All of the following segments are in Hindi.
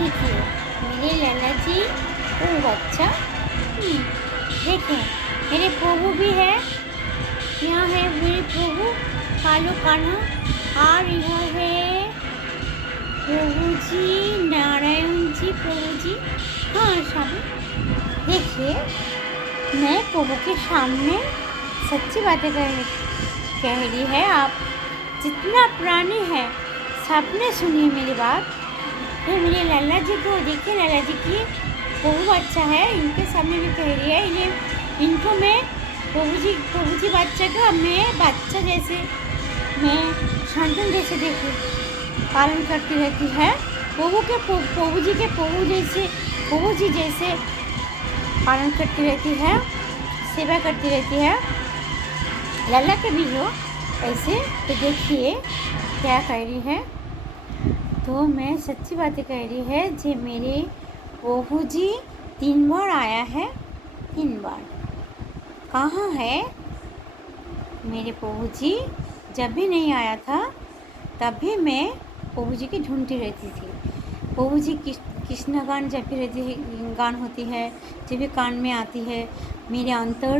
देखिए मेरे लाला जी वो बच्चा देखें मेरे प्रभु भी है। यहाँ है मेरे प्रभु कालू कान्हा और यह है प्रभु जी नारायण जी प्रभु जी। हाँ स्वामी देखिए मैं प्रभु के सामने सच्ची बातें कह रही है। आप जितना प्राणी है सबने सुनी मेरी बात। ये मेरे लाला जी को देखिए, लाला जी की बहुत अच्छा है, इनके सामने भी कह रही है। इनको मैं प्रभु जी बच्चा का मैं बच्चा जैसे मैं संतान जैसे देखो पालन करती रहती है। प्रभु जी के प्रभु जी जैसे पालन करती रहती है, सेवा करती रहती है। लाला के भी हो ऐसे। तो देखिए क्या कह रही है। तो मैं सच्ची बातें कह रही है जे मेरे प्रभु जी 3 बार आया है। 3 बार कहाँ है मेरे प्रभु जी? जब भी नहीं आया था तब भी मैं प्रभु जी की ढूंढती रहती थी। प्रभु जी कृष्ण गान जब भी रहती है, गान होती है, जब भी कान में आती है मेरे अंतर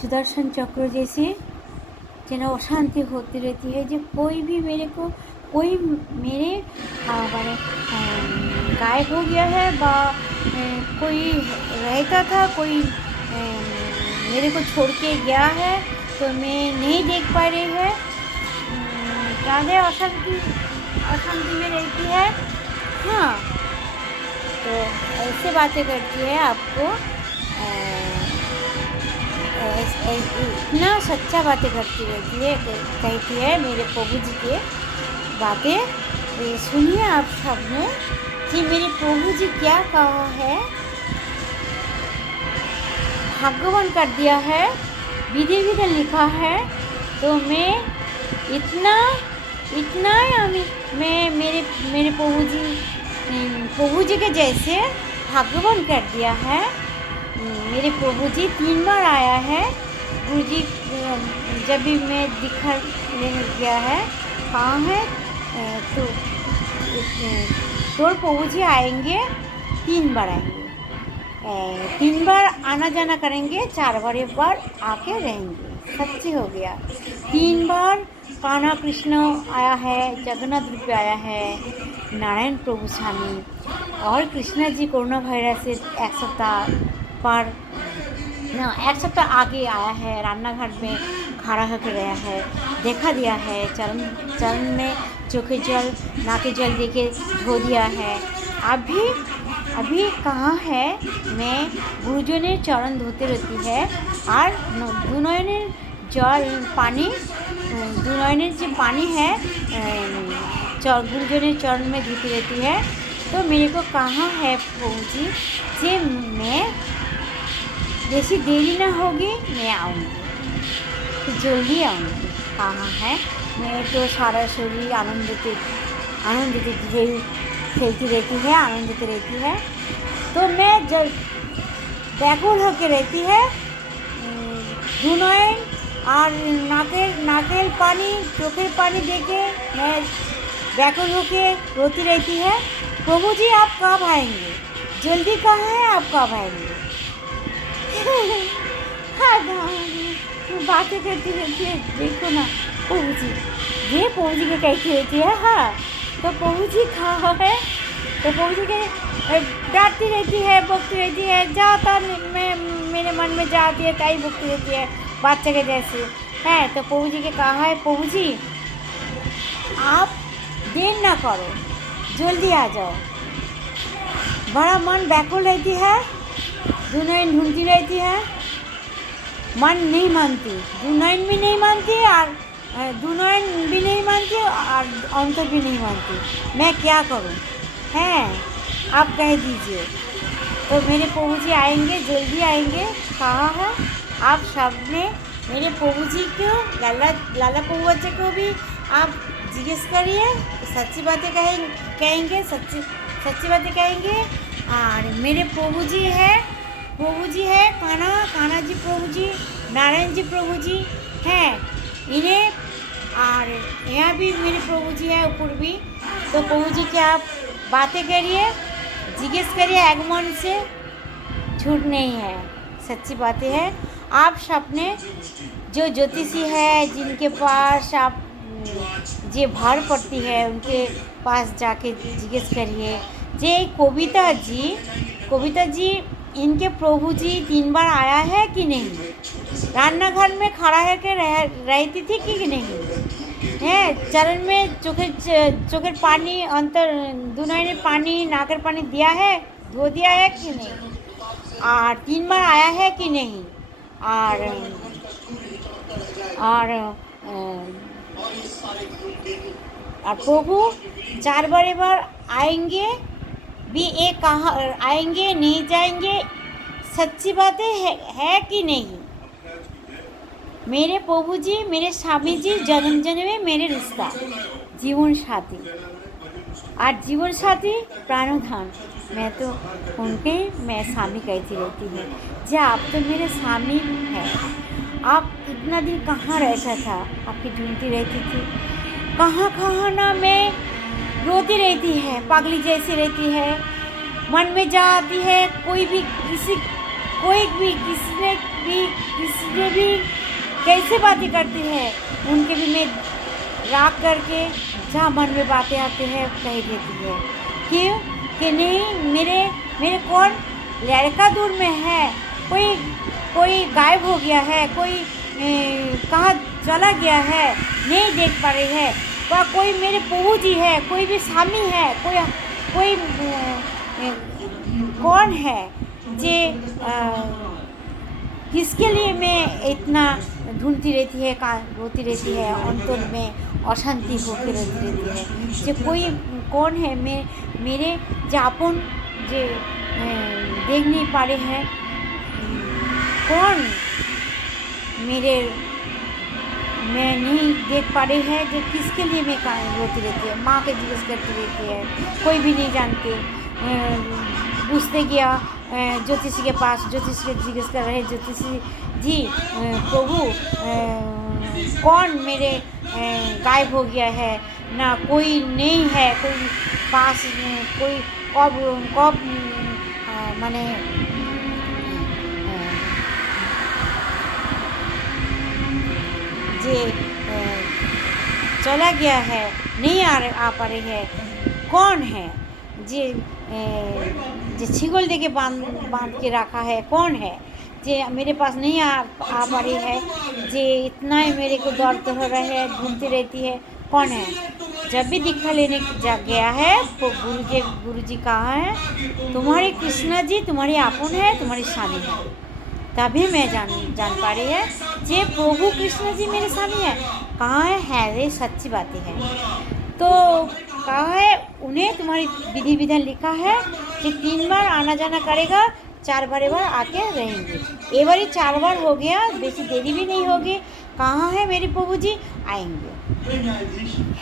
सुदर्शन चक्र जैसे जन अशांति होती रहती है। जब कोई भी कोई मेरे गायब हो गया है बा कोई रहता था, कोई मेरे को छोड़ के गया है तो मैं नहीं देख पा रही है। ज़्यादा अशांति में रहती है। हाँ तो ऐसे बातें करती है आपको इतना सच्चा बातें करती रहती है, कहती है मेरे प्रभु जी के बातें। सुनिए आप सबने कि मेरे प्रभु जी क्या कहा है, भगवान कर दिया है, विधि लिखा है। तो मैं इतना मैं मेरे प्रभु जी के जैसे भगवान कर दिया है। मेरे प्रभु जी 3 बार आया है। गुरु जी जब भी मैं दिखा लेने गया है कहाँ है तो तोर प्रभु जी आएंगे, 3 बार आएंगे। 3 बार आना जाना करेंगे, 4 बार एक बार आके रहेंगे। सच्ची हो गया। 3 बार कान्हा कृष्ण आया है, जगन्नाथ रूप आया है, नारायण प्रभु स्वामी और कृष्णा जी कोरोना वायरस से 1 सप्ताह आगे आया है। रान्ना घाट में खड़ा होकर गया है, देखा दिया है, चरण में चोखे जल नाके जल देके धो दिया है। अभी कहाँ है? मैं गुरुजन ने चरण धोते रहती है और दुनयনের जल पानी दुनयনের जो पानी है गुरुजन चरण में धोती रहती है। तो मेरे को कहाँ है प्रभु जी जे मैं जैसी देरी ना होगी मैं आऊँगी, तो जल्दी आऊँगी। कहाँ है? मैं तो सारा शरीर आनंदित खेलती रहती है, आनंदित रहती है। तो मैं जब व्याकुल होकर रहती है, दुनयन और नाकेल पानी चोखेर पानी देके मैं व्याकुल होकर रोती रहती है। प्रभु जी आप कब आएंगे? जल्दी कहाँ है? आप कब आएंगे? हाँ बातें करती रहती है। देखो ना प्रभु जी, ये प्रभु जी के कहती रहती है। हाँ तो प्रभु जी कहाँ है? तो प्रभु जी के डांटती रहती है, बकती रहती है, जाता मैं मेरे मन में जाती है ताई बकती रहती है बच्चे के जैसे है। तो प्रभु जी के कहा है, प्रभु जी आप देर ना करो, जल्दी आ जाओ। बड़ा मन व्याकुल रहती है, दुनयन ढूंढती रहती है, मन नहीं मानती, दुनयन भी नहीं मानती और दुनयन भी नहीं मानती और अंतर भी नहीं मानती। मैं क्या करूं? हैं आप कह दीजिए। तो मेरे प्रभु जी आएंगे, जल्दी आएंगे। कहाँ है? आप सब ने मेरे प्रभु जी को लाला प्रभु बच्चे को भी आप जिज्ञेस करिए, सच्ची बातें कहेंगे, सच्ची बातें कहेंगे। और मेरे प्रभु जी है कान्हा जी प्रभु जी, नारायण जी प्रभु जी हैं इन्हें। और यहाँ भी मेरे प्रभु जी है ऊपर भी। तो प्रभु जी की आप बातें करिए, जिज्ञेस करिए एक मन से, झूठ नहीं है, सच्ची बातें हैं। आप सपने जो ज्योतिषी है जिनके पास आप जे भार पड़ती है उनके पास जाके जिज्ञेस करिए। जे कविता जी इनके प्रभु जी 3 बार आया है कि नहीं, रान्ना घर में खड़ा है के रहती थी कि नहीं है, चरण में चोखेर पानी अंतर दुनाई पानी नाकर पानी दिया है, धो दिया है कि नहीं, और 3 बार आया है कि नहीं, और प्रभु 4 बार आएंगे भी, ये कहाँ आएंगे नहीं जाएंगे, सच्ची बातें है कि नहीं। मेरे प्रभु जी मेरे स्वामी जी जन्म जन्मे मेरे रिश्ता जीवन साथी, और जीवन साथी प्राणोधान, मैं तो उनके मैं स्वामी कहती रहती हूँ। जी आप तो मेरे स्वामी हैं। आप इतना दिन कहाँ रहता था, आपकी ढूंढती रहती थी, कहाँ ना मैं रोती रहती है, पागली जैसी रहती है, मन में जा आती है, कोई भी किसी ने भी कैसे बातें करती है, उनके भी मैं राग करके जहाँ मन में बातें आती है कह देती है। क्यों कि नहीं, मेरे कौन लड़का दूर में है, कोई गायब हो गया है, कोई कहाँ चला गया है, नहीं देख पा रही है, वह कोई मेरे प्रभु जी है, कोई भी स्वामी है, कोई कौन है जे किसके लिए मैं इतना ढूंढती रहती है, रोती रहती है, अंतर में अशांति होकर रहती है। जे कोई कौन है मेरे जापन जे देख नहीं पा रहे हैं, कौन मैं नहीं देख पा रही है, जो किसके लिए मैं रोती रहती है, माँ के जिज्ञेस करती रहती है, कोई भी नहीं जानते। पूछते गया ज्योतिषी के पास, ज्योतिषी के जिज्ञेस कर रहे, ज्योतिषी जी प्रभु कौन मेरे गायब हो गया है, ना कोई नहीं है, कोई पास कोई कब माने जे चला गया है, नहीं आ पा रही है, कौन है जे छिगोल दे के बांध के रखा है, कौन है जे मेरे पास नहीं आ पा रही है, जे इतना ही मेरे को दर्द हो रहा है, ढूंढती रहती है, कौन है। जब भी दीक्षा लेने गया है तो गुरु जी कहा है, तुम्हारे कृष्णा जी तुम्हारी आपन है, तुम्हारी स्वामी है। तभी मैं जान पा रही है जे प्रभु कृष्ण जी मेरे स्वामी है। कहाँ है रे, सच्ची बातें हैं। तो कहा है उन्हें तुम्हारी विधि विधान लिखा है कि 3 बार आना जाना करेगा, 4 बार आके रहेंगे। ये बारी 4 बार हो गया, बेसी देरी भी नहीं होगी। कहाँ है मेरे प्रभु जी, आएंगे।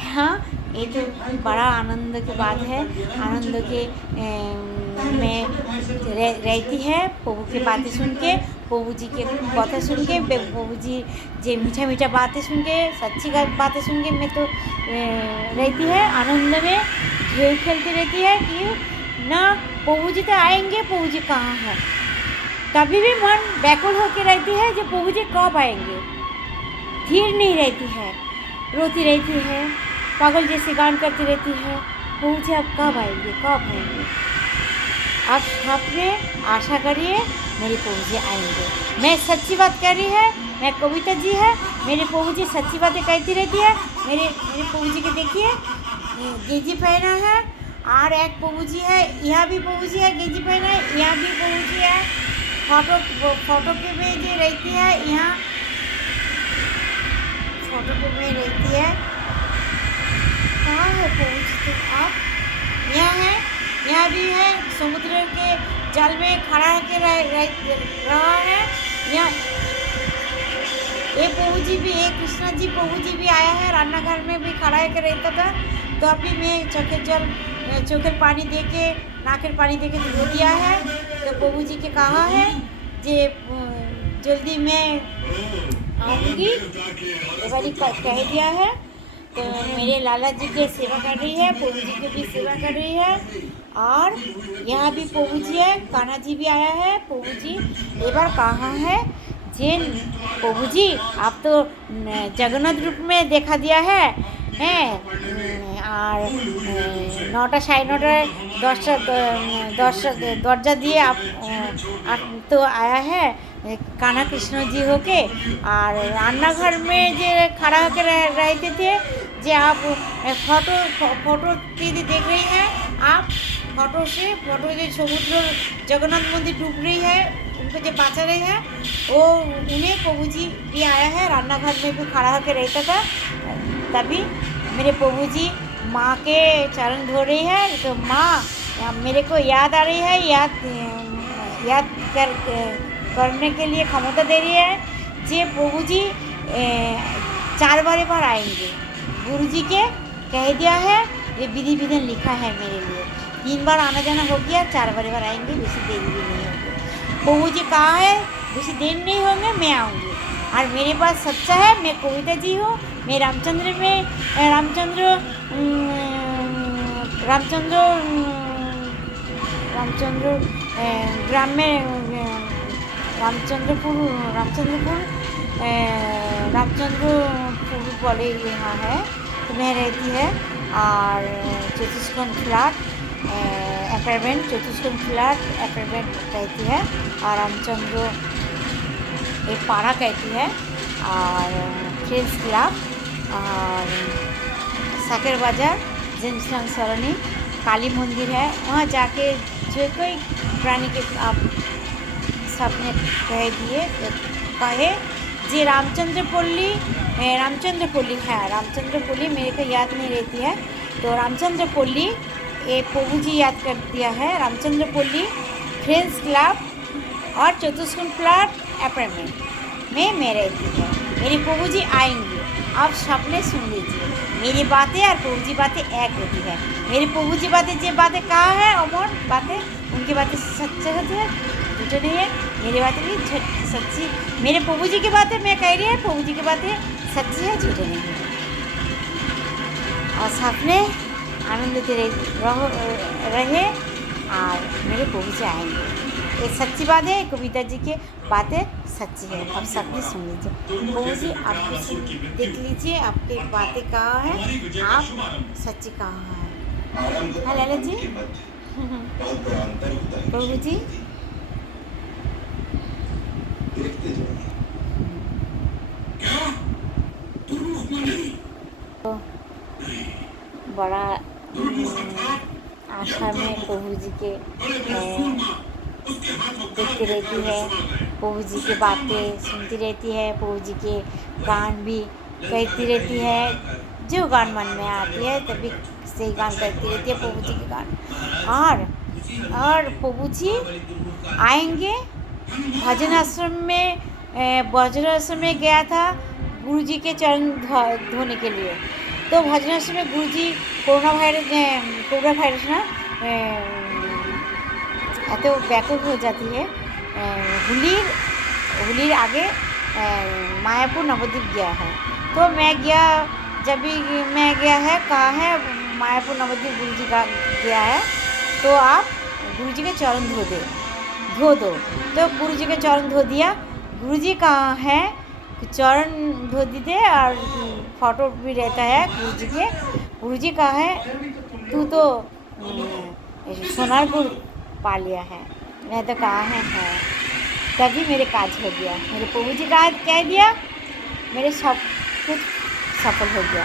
हाँ, ये तो बड़ा आनंद की बात है। आनंद के में रहती है प्रभु की बातें सुन के, प्रभु जी के बातें सुन के, प्रभु जी जे मीठा मीठा बातें सुन के, सच्ची बातें सुन के मैं तो रहती है आनंद में, ढेर खेलती रहती है कि ना प्रभु जी तो आएंगे, प्रभु जी कहाँ है। तभी भी मन व्याकुल होकर रहती है जो प्रभु जी कब आएंगे। धीर नहीं रहती है, रोती रहती है, पागल जैसे गान करती रहती है, प्रभु जी अब कब आएंगे, कब आएंगे। आप सबने आशा करिए मेरे प्रभु जी आएंगे। मैं सच्ची बात कह रही है, मैं कविता जी है, मेरे प्रभु जी सच्ची बातें कहती रहती है। मेरे प्रभु जी के देखिए गेंजी पहना है, और एक प्रभु जी है, यहाँ भी प्रभु जी है गेंजी पहना है, यहाँ भी प्रभु जी है। फोटो के में जो रहती है, यहाँ फोटो के में रहती है। कहाँ है प्रभु जी, तो आप यहाँ है, यहाँ भी है, समुद्र के जल में खड़ा होकर रहा है। यहाँ ये प्रभु जी भी, एक कृष्णा जी प्रभु जी भी आया है, रान्ना घर में भी खड़ा होकर रहता था। तो अभी मैं चोखेर पानी दे के, नाकेर पानी दे के धो दिया है। तो प्रभु जी के कहा है जे जल्दी मैं आऊँगी, ये बारी कह दिया है। तो मेरे लाला जी की सेवा कर रही है, प्रभु जी की भी सेवा कर रही है। और यहाँ भी प्रभु जी है, कान्हा जी भी आया है। प्रभु जी एबार कहाँ है जे प्रभु जी आप तो जगन्नाथ रूप में देखा दिया है हैं और 9टा साढ़े 9टाয় 10টা दरजा दिए आप तो आया है कान्हा कृष्ण जी होके। और रान्नाघर में जे खड़ा होकर रहते थे जे आप फोटो दीदी देख रही हैं आप फोटो जो समुद्र जगन्नाथ मंदिर डूब रही है उनको जो बचा रही है वो उन्हें प्रभु जी भी आया है। रान्नाघर में भी खड़ा होकर रहता था तभी मेरे प्रभु जी माँ के चरण धो रही है तो माँ मेरे को याद आ रही है, याद करने के लिए क्षमता दे रही है जे प्रभु जी 4 बार आएंगे। गुरु जी के कह दिया है, ये विधि विधान लिखा है मेरे लिए। 3 बार आना जाना हो गया, 4 बार आएंगे, बेसी देरी भी नहीं होगी। प्रभु जी कहाँ है, बेसी देर नहीं होंगे मैं आऊँगी। और मेरे पास सच्चा है, मैं कविता जी हूँ, मैं रामचंद्र ग्राम में रामचंद्रपुर बोले यहाँ है तो मैं रहती है। और 34 फ्लैट अपार्टमेंट 34 फ्लैट अपार्टमेंट रहती है और रामचंद्र एक पारा कहती है और फ्रेंड्स क्लब और साकेर बाजार जेम्सटाउन सरोनी काली मंदिर है। वहाँ जाके जो कोई प्राणी के आप सबने कह दिए कहे जी रामचंद्रपल्ली मेरे को याद नहीं रहती है तो रामचंद्रपल्ली ये प्रभु जी याद कर दिया है। रामचंद्रपल्ली फ्रेंड्स क्लब और 34 फ्लैट अपार्टमेंट में मैं रहती है। मेरे प्रभु जी आएंगे, आप सपने सुन लीजिए। मेरी बातें और प्रभु जी बातें एक होती है। मेरी प्रभु जी बातें जो बातें कहा है अमर बातें उनकी बातें सच्चे होती है, झूठे नहीं है। मेरी बातें भी सच्ची, मेरे प्रभु जी की बातें मैं कह रही है, प्रभु जी की बातें सच्ची है, झूठे नहीं है। और सपने आनंदित रहे और मेरे प्रभु जी आएंगे। ये सच्ची बात है, कविता जी की बातें सच्ची है। आप सपने सुन लीजिए। प्रभु जी आप देख लीजिए आपकी बातें कहाँ है, आप सच्ची कहाँ है। हाँ लाला जी प्रभु जी तो बड़ा आशा में प्रभु जी के देखती रहती है, प्रभु जी की बातें सुनती रहती है, प्रभु जी के गान भी कहती रहती है। जो गान मन में आती है तभी सही गान करती रहती है प्रभु जी के गान। और प्रभु जी आएंगे भजन आश्रम में, वज्र आश्रम में गया था गुरु जी के चरण धोने के लिए। तो भजन आश्रम में गुरु जी कोरोना वायरस ना एत व्याकुल हो जाती है। होलीर आगे मायापुर नवद्वीप गया है तो मैं गया, जब भी मैं गया है कहा है मायापुर नवद्वीप गुरु जी का गया है तो आप गुरु जी के चरण धो दो। तो गुरु जी के चरण धो दिया। गुरु जी कहाँ है, चरण धो दिए और फोटो भी रहता है गुरु जी के। गुरु जी कहाँ है, तू तो सोनारपुर पा लिया है, मैं तो कहाँ है। तभी मेरे काज हो गया, मेरे प्रभु जी का कह दिया, मेरे सब कुछ सफल हो गया।